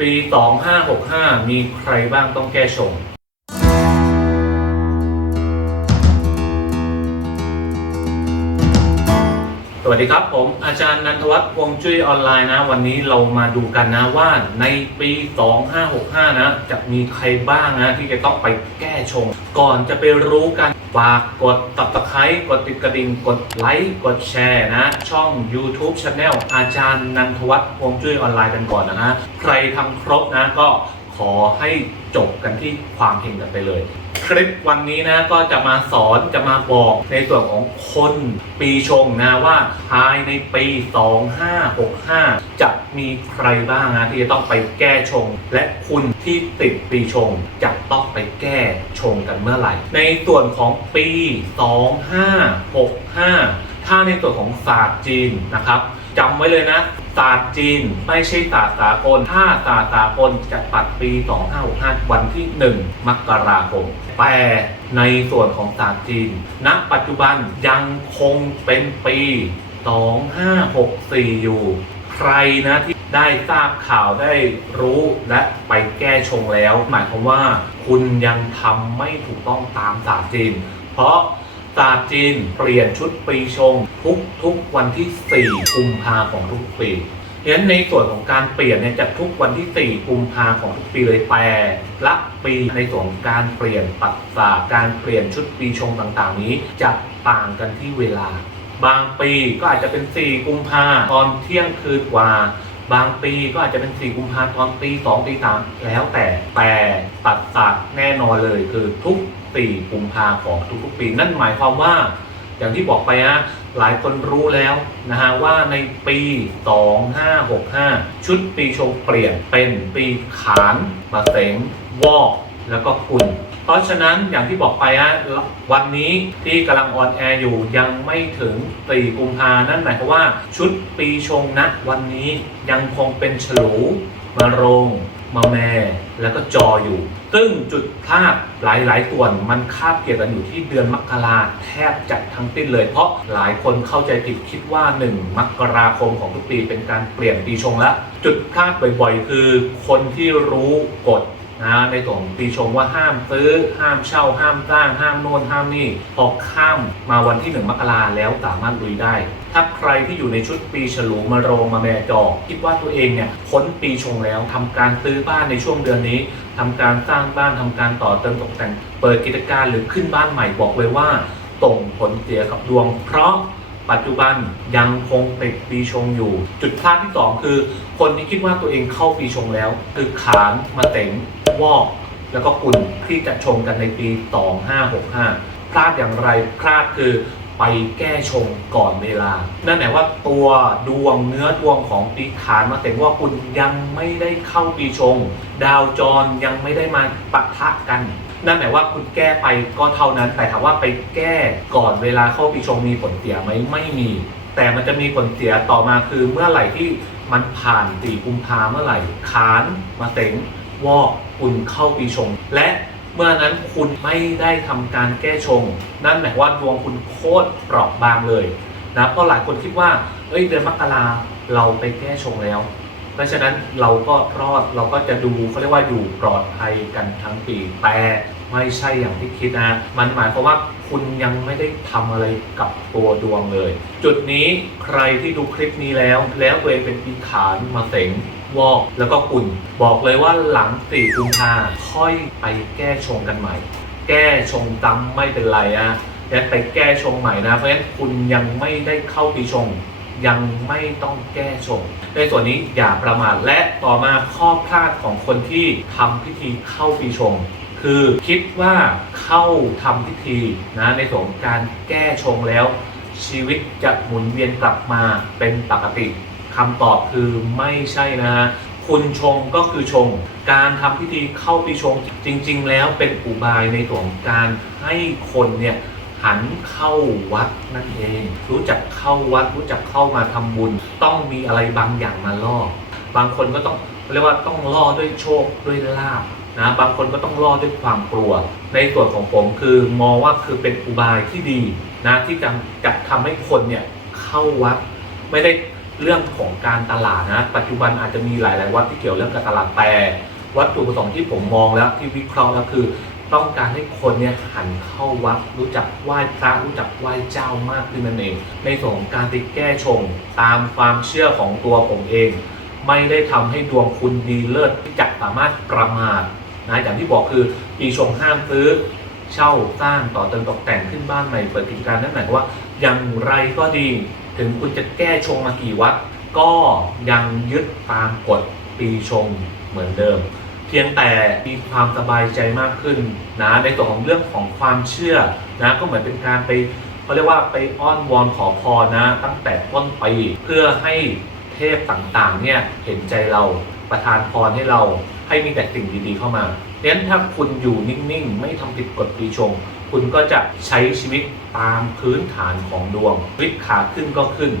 ปี 2565 มีใครบ้างต้องแก้ชง สวัสดีครับผมอาจารย์นันทวัฒน์วงจุ้ยออนไลน์นะ วันนี้เรามาดูกันนะว่าในปี 2565 นะ จะมีใครบ้างนะ ที่จะต้องไปแก้ชง ก่อนจะไปรู้กัน ฝากกดตับตะไคร้กดติดกระดิ่ง กดไลค์ กดแชร์นะ ช่อง YouTube Channel อาจารย์นันทวัฒน์วงจุ้ยออนไลน์กันก่อนนะฮะ ใครทำครบนะก็ ขอให้จบกันที่ความเฮงกันไปเลย คลิปวันนี้นะก็จะมาสอนจะมาบอกในส่วนของคนปีชงนะว่าภายในปี 2565 จะมีใครบ้างนะที่จะต้องไปแก้ชง และคุณที่ติดปีชงจะต้องไปแก้ชงกันเมื่อไหร่ ในส่วนของปี 2565 ถ้าในส่วนของศาสตร์จีนนะครับจำไว้เลยนะศาสตร์จีนไม่ใช่ศาสตร์สากลถ้าศาสตร์สากลจะปัดปี 2565 วันที่ 1 มกราคม แต่ในส่วนของศาสตร์จีน ณ ปัจจุบันยังคงเป็นปี 2564 อยู่ ใครนะที่ได้ทราบข่าวได้รู้และไปแก้ชงแล้ว หมายความว่าคุณยังทำไม่ถูกต้องตามศาสตร์จีน เพราะศาสตร์จีนเปลี่ยนชุดปีชง ทุกทุกวันที่ 4 กุมภาของทุกปีเพราะฉะนั้นในส่วนของการเปลี่ยนเนี่ยจะทุกวันที่ 4 กุมภาของทุกปีเลยแต่ละปีในส่วนของการเปลี่ยนปัตตาการเปลี่ยนชุดปีชงต่างๆ นี้จะต่างกันที่เวลา บางปีก็อาจจะเป็น 4 กุมภาตอนเที่ยงคืนกว่า บางปีก็อาจจะเป็น 4 กุมภาตอนตี2ตี3แล้วแต่แต่ตัดสัดแน่นอนเลยคือทุก4กุมภาของทุกๆปี นั่นหมายความว่า อย่างที่บอกไปฮะ หลายคนรู้แล้วนะฮะว่าในปี 2565 ชุดปีชงเปลี่ยนเป็นปีขานมาเสงวอกแล้วก็กุลเพราะฉะนั้นอย่างที่บอกไปฮะวันนี้ที่กำลังออนแอร์อยู่ยังไม่ถึง4กุมภานั่นหมายความว่าชุดปีชงณวันนี้ยังคงเป็นฉลูมาโรงมาแม่แล้วก็จออยู่ ซึ่งจุดพลาดหลายๆส่วนมันคาบเกี่ยวกันอยู่ที่เดือนมกราแทบจะทั้งสิ้นเลย เพราะหลายคนเข้าใจผิดคิดว่า 1 มกราคมของทุกปีเป็นการเปลี่ยนปีชงแล้ว จุดพลาดบ่อยๆ คือคนที่รู้กฎนะในส่วนของปีชงว่าห้ามซื้อ ห้ามเช่า ห้ามสร้าง ห้ามโน่นห้ามนี่พอข้ามมาวันที่1มกราแล้วสามารถลุยได้ ถ้าใครที่อยู่ในชุดปีฉลูมาโรงมาแม่จอคิดว่าตัวเองเนี่ยพ้นปีชงแล้วทำการซื้อบ้านในช่วงเดือนนี้ ทำการสร้างบ้านทำการต่อเติมตกแต่งเปิดกิจการหรือขึ้นบ้านใหม่บอกเลยว่าส่งผลเสียกับดวง เพราะปัจจุบันยังคงติดปีชงอยู่ จุดพลาดที่สองคือ คนที่คิดว่าตัวเองเข้าปีชงแล้ว คือขานมาเต็งวอก แล้วก็กุลที่จะชงกันในปี 2565 พลาดอย่างไรพลาดคือ ไปแก้ชงก่อนเวลา นั่นหมายว่าตัวดวงเนื้อดวงของปีขานมาเต็งว่าคุณยังไม่ได้เข้าปีชง ดาวจรยังไม่ได้มาปะทะกัน นั่นหมายว่าคุณแก้ไปก็เท่านั้น แต่ถามว่าไปแก้ก่อนเวลาเข้าปีชงมีผลเสียไหมไม่มี แต่มันจะมีผลเสียต่อมาคือเมื่อไหร่ที่มันผ่านสี่กุมภาเมื่อไหร่ขานมาเต็งวอกคุณเข้าปีชง และ เมื่อนั้นคุณไม่ได้ทำการแก้ชง นั่นหมายว่าดวงคุณโคตรเปราะบางเลยนะเพราะหลายคนคิดว่า เอ้ยเดือนมกราเราไปแก้ชงแล้ว เพราะฉะนั้นเราก็รอดเราก็จะดูเขาเรียกว่าอยู่ปลอดภัยกันทั้งปีแต่ไม่ใช่อย่างที่คิดนะ มันหมายความว่าคุณยังไม่ได้ทำอะไรกับตัวดวงเลย จุดนี้ใครที่ดูคลิปนี้แล้ว แล้วตัวเองเป็นปีขานมาเสง วอกแล้วก็กุ่นบอกเลยว่าหลังสี่กุมภาค่อยไปแก้ชงกันใหม่ แก้ชงจำไม่เป็นไรอะแต่ไปแก้ชงใหม่นะเพราะฉะนั้นคุณยังไม่ได้เข้าปีชง ยังไม่ต้องแก้ชง ในส่วนนี้อย่าประมาทและต่อมาข้อพลาดของคนที่ทำพิธีเข้าปีชง คือคิดว่าเข้าทำพิธีนะในส่วนการแก้ชงแล้วชีวิตจะหมุนเวียนกลับมาเป็นปกติ คำตอบคือไม่ใช่นะฮะคุณชงก็คือชง การทำพิธีเข้าปีชงจริง ๆ แล้วเป็นอุบายในส่วของการให้คนเนี่ยหันเข้าวัดนั่นเอง รู้จักเข้าวัด รู้จักเข้ามาทำบุญ ต้องมีอะไรบางอย่างมาล่อ บางคนก็ต้องเรียกว่าต้องล่อด้วยโชคด้วยลาบนะบางคนก็ต้องล่อด้วยความกลัว ในส่วนของผมคือมองว่าคือเป็นอุบายที่ดีนะที่จะจะทำให้คนเนี่ยเข้าวัดไม่ได้ เรื่องของการตลาดนะ ปัจจุบันอาจจะมีหลาย ๆ วัดที่เกี่ยวเรื่องกับตลาดแต่วัตถุประสงค์ที่ผมมองแล้วที่วิเคราะห์แล้วคือ ต้องการให้คนเนี่ยหันเข้าวัดรู้จักไหว้พระรู้จักไหว้เจ้ามากขึ้นนั่นเอง ในส่วนของการไปแก้ชงตามความเชื่อของตัวผมเอง ไม่ได้ทำให้ดวงคุณดีเลิศที่จะสามารถประมาทนะอย่างที่บอกคือปีชงห้ามซื้อเช่าสร้างต่อเติมตกแต่งขึ้นบ้านใหม่เปิดกิจการนั่นหมายความว่าอย่างไรก็ดี ถึงคุณจะแก้ชงมากี่วัดก็ยังยึดตามกฎปีชงเหมือนเดิม เพียงแต่มีความสบายใจมากขึ้นนะในส่วนของเรื่องของความเชื่อนะก็เหมือนเป็นการไปเขาเรียกว่าไปอ้อนวอนขอพรนะ ตั้งแต่ต้นปีเพื่อให้เทพต่างๆเนี่ยเห็นใจเราประทานพรให้เราให้มีแต่สิ่งดีๆเข้ามาเนั้นถ้าคุณอยู่นิ่งๆ ไม่ทำผิดกฎปีชง คุณก็จะใช้ชีวิตตามพื้นฐานของดวงชีวิตขาขึ้นก็ขึ้น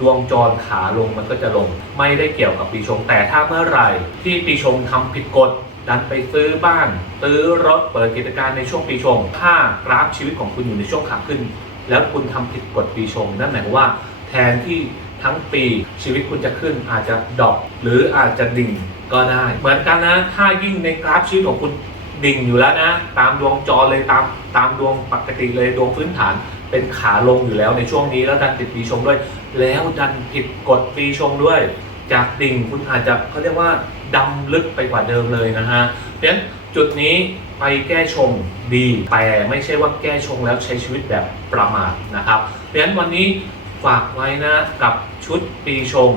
ดวงจรขาลงมันก็จะลง ไม่ได้เกี่ยวกับปีชง แต่ถ้าเมื่อไหร่ที่ปีชงทำผิดกฎดันไปซื้อบ้าน ซื้อรถเปิดกิจการในช่วงปีชง ถ้ากราฟชีวิตของคุณอยู่ในช่วงขาขึ้น แล้วคุณทำผิดกฎปีชง นั่นหมายความว่าแทนที่ทั้งปีชีวิตคุณจะขึ้นอาจจะดรอปหรืออาจจะดิ่งก็ได้ เหมือนกันนะถ้ายิ่งในกราฟชีวิตของคุณดิ่งอยู่แล้วนะ ตามดวงจรเลยตามตามดวงปกติเลยดวงพื้นฐานเป็นขาลงอยู่แล้วในช่วงนี้แล้วดันติดปีชงด้วย แล้วดันผิดกฎปีชงด้วย จากดิ่งคุณอาจจะเขาเรียกว่าดำลึกไปกว่าเดิมเลยนะฮะเพราะฉะนั้นจุดนี้ไปแก้ชงดีแต่ไม่ใช่ว่าแก้ชงแล้วใช้ชีวิตแบบประมาทนะครับเพราะฉะนั้นวันนี้ฝากไว้นะกับชุดปีชง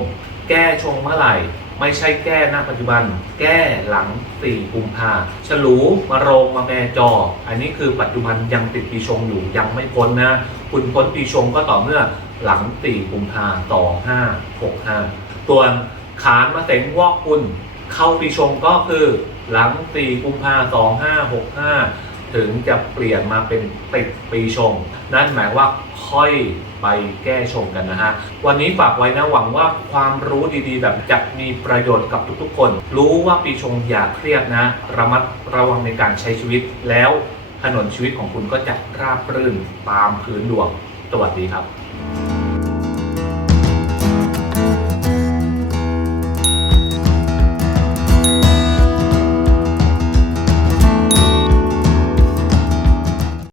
แก้ชงเมื่อไหร่ ไม่ใช่แก้ณปัจจุบัน แก้หลัง4กุมภาฉลูมาโรงมาแมจอ อันนี้คือปัจจุบันยังติดปีชงอยู่ยังไม่พ้นนะ คุณพ้นปีชงก็ต่อเมื่อหลัง4กุมภาต่อ5 6 5ส่วนขานมาเสงวอกคุณเข้าปีชงก็คือหลัง4กุมภาสองห้าหกห้าถึงจะเปลี่ยนมาเป็นติดปีชง นั่นหมายว่าค่อยไปแก้ชงกันนะฮะ วันนี้ฝากไว้นะหวังว่าความรู้ดีๆ แบบจะมีประโยชน์กับทุกๆ คน รู้ว่าปีชงอย่าเครียดนะ ระมัดระวังในการใช้ชีวิตแล้วถนนชีวิตของคุณก็จะราบรื่นตามพื้นดวงสวัสดีครับ